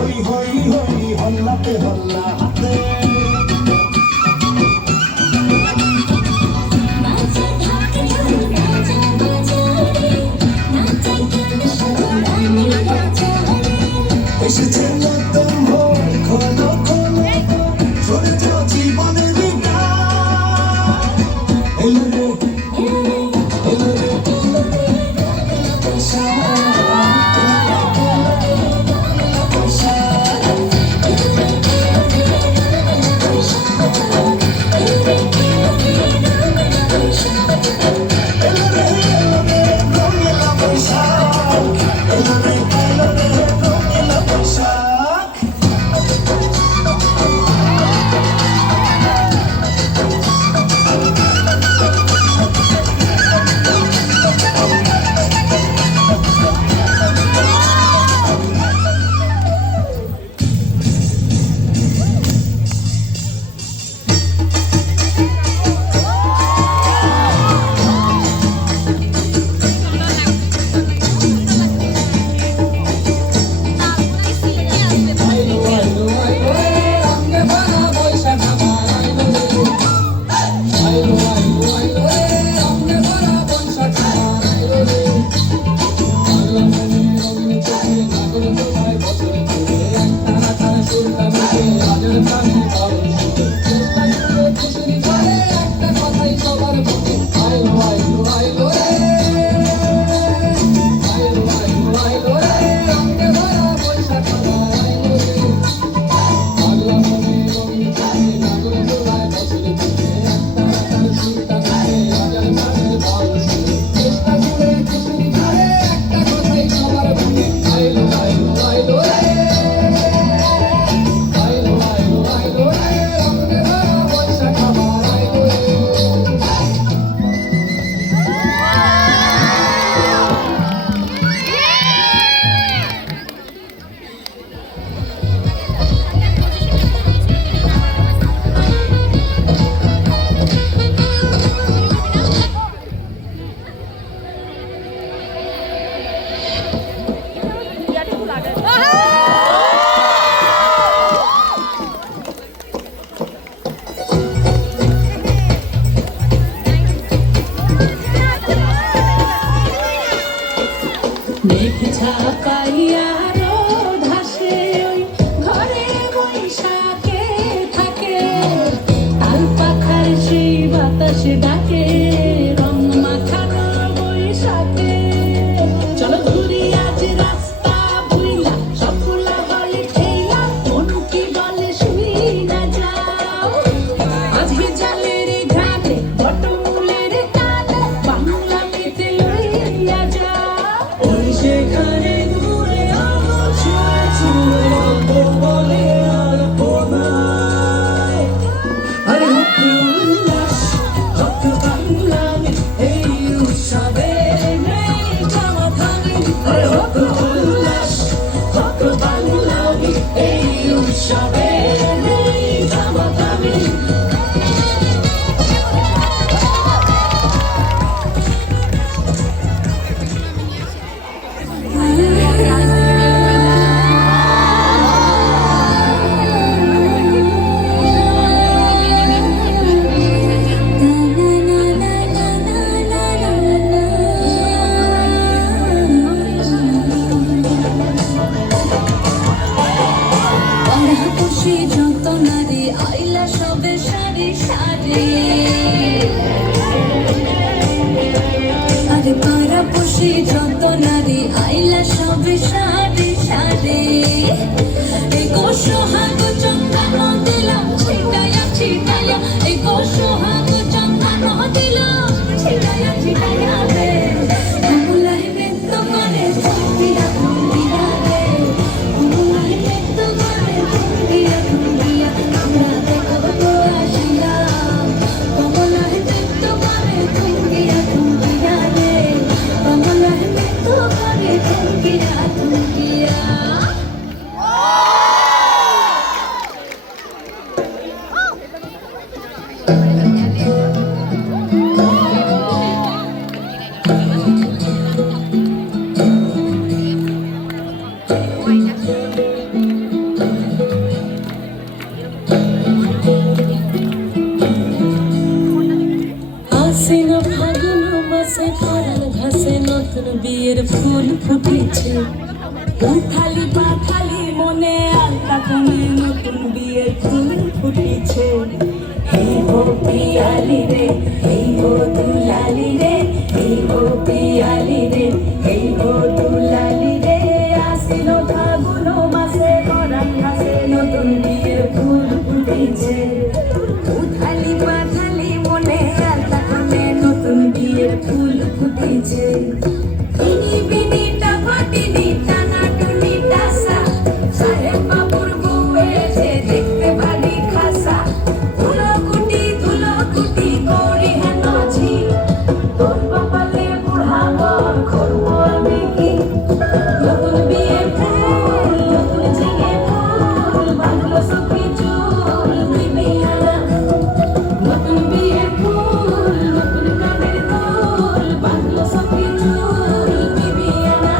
হই হই হই হল্লাতে হল্লা হাতে এসেছে নতুন ভোর খোলো খোলো সরে যাও জীবনের বিকাশ এলো রে এলো রে এলো রে উথালি পাথালি মনে আলতা কোণে নতুন বিয়ের ফুল ফুটেছে। এই গো পিয়ালি রে, এই গো দুলালি রে, এই গো পিয়ালি রে, এই গো দুলালি রে। আশ্বিন ফাগুন মাসে পরাণ ঘাসে নতুন বিয়ের ফুল ফুটেছে। উথালি পাথালি মনে আলতা কোণে নতুন বিয়ের ফুল ফুটেছে। বিনি বিনি টাপাটিনি টানা টুনি টাসা, সাহেব বাবুর বউ এসে দেখতে ভারী খাসা। ধুলো কুটি গৌরী হেন ঝি, তোর কপালে বুড়া বর করবো আমি কি। নতুন বিয়ে ফুল, নতুন ঝিঙে ফুল, বাঁধলো সখী চুল বিবিয়ানা। নতুন বিয়ে ফুল, নতুন কানের দুল, বাঁধলো সখী চুল বিবিয়ানা।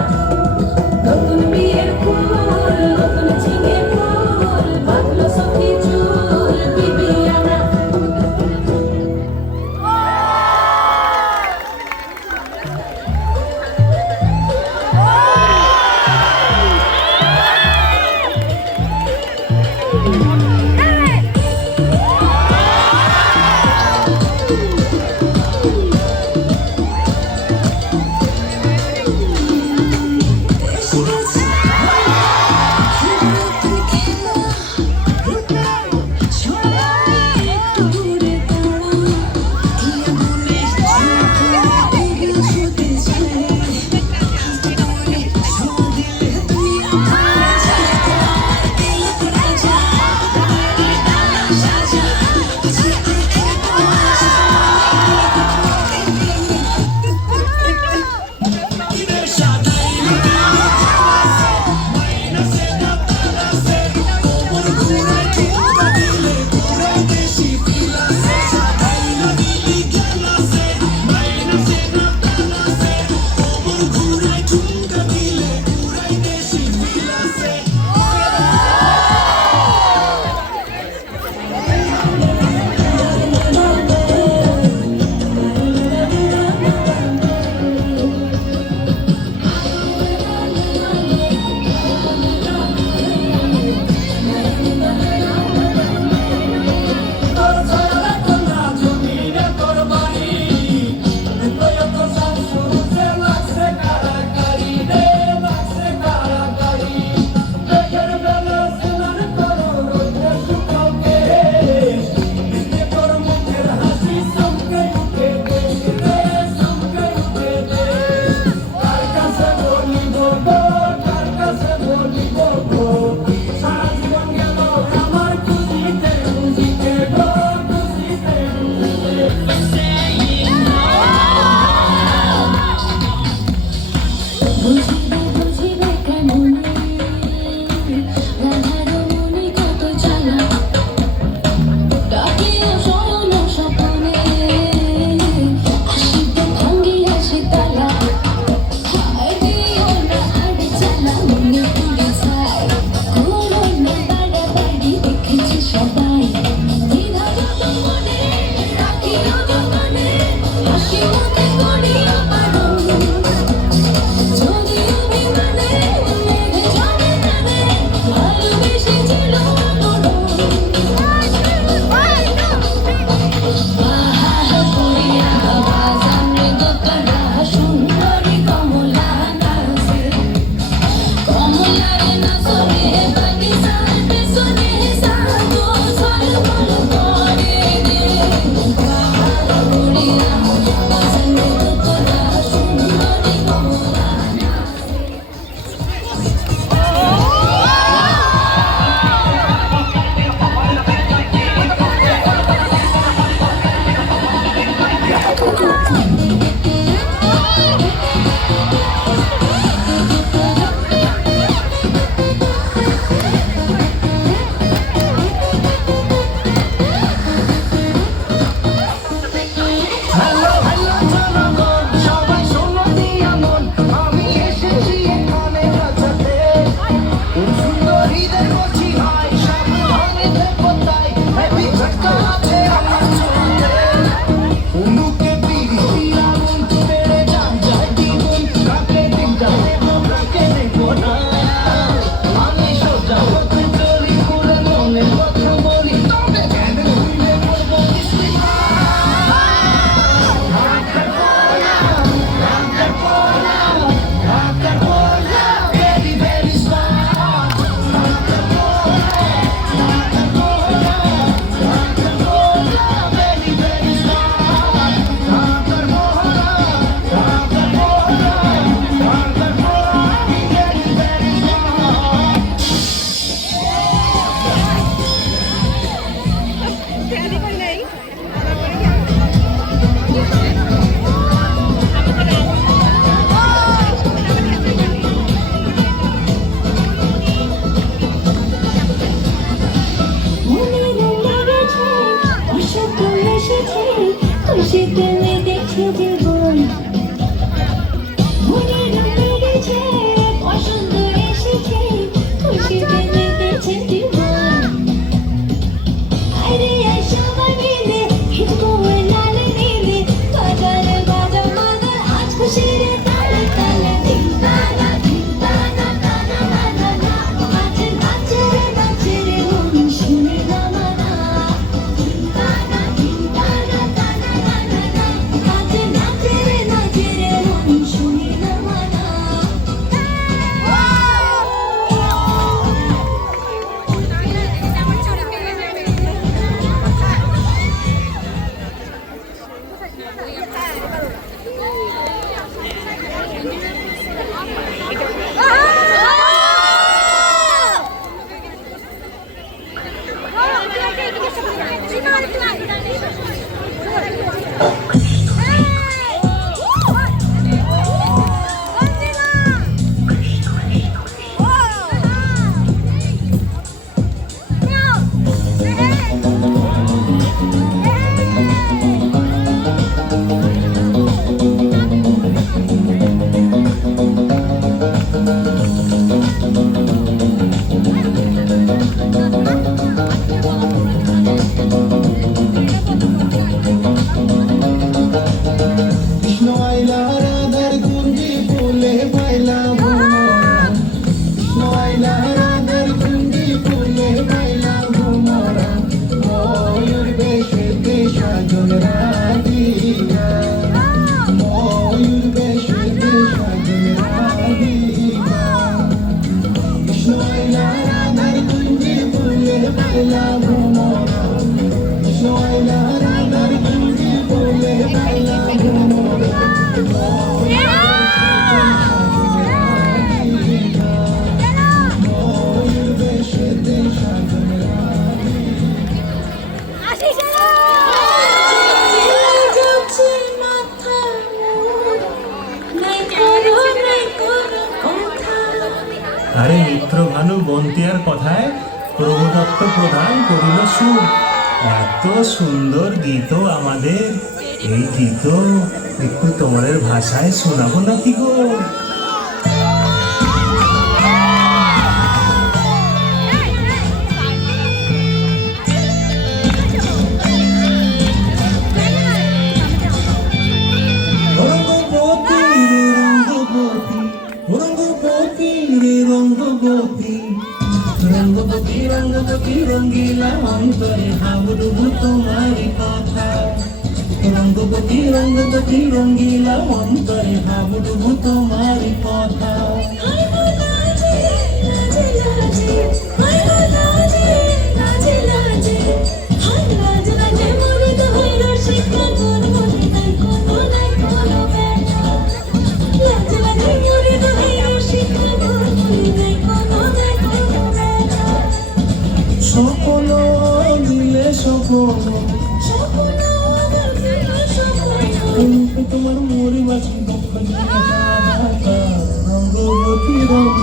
নতুন বিয়ের ফুল, নতুন ঝিঙে ফুল, বাঁধলো সখী চুল বিবিয়ানা। বাংলা ভ্রমরা নয়না রানার গুঞ্জি বলে বাংলা ভ্রমরা আরে মিত্র ভানু বন্তিয়ার কথায় প্রভুদত্ত প্রদান করিল সুর। এত সুন্দর গীত আমাদের, এই গীত একটু তোমাদের ভাষায় শোনাবো নাকি গো? রঙ্গবতী রঙ্গবতী রঙ্গিলা অন্তরে হাবুডুবু তোমারি কথা রঙ্গবতী রঙ্গবতী রঙ্গিলা অন্তরে হাবুডুবু তোমারি কথা সকল দিলে সকল কিন্তু তোমার মরি বাঁচি দুঃখ নিয়ে রঙ্গবতী রঙ্গ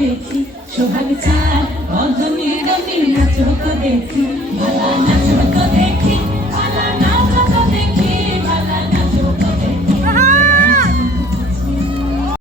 দেখি সোহাগ চাঁদ অধমি রবি নাচো তো দেখি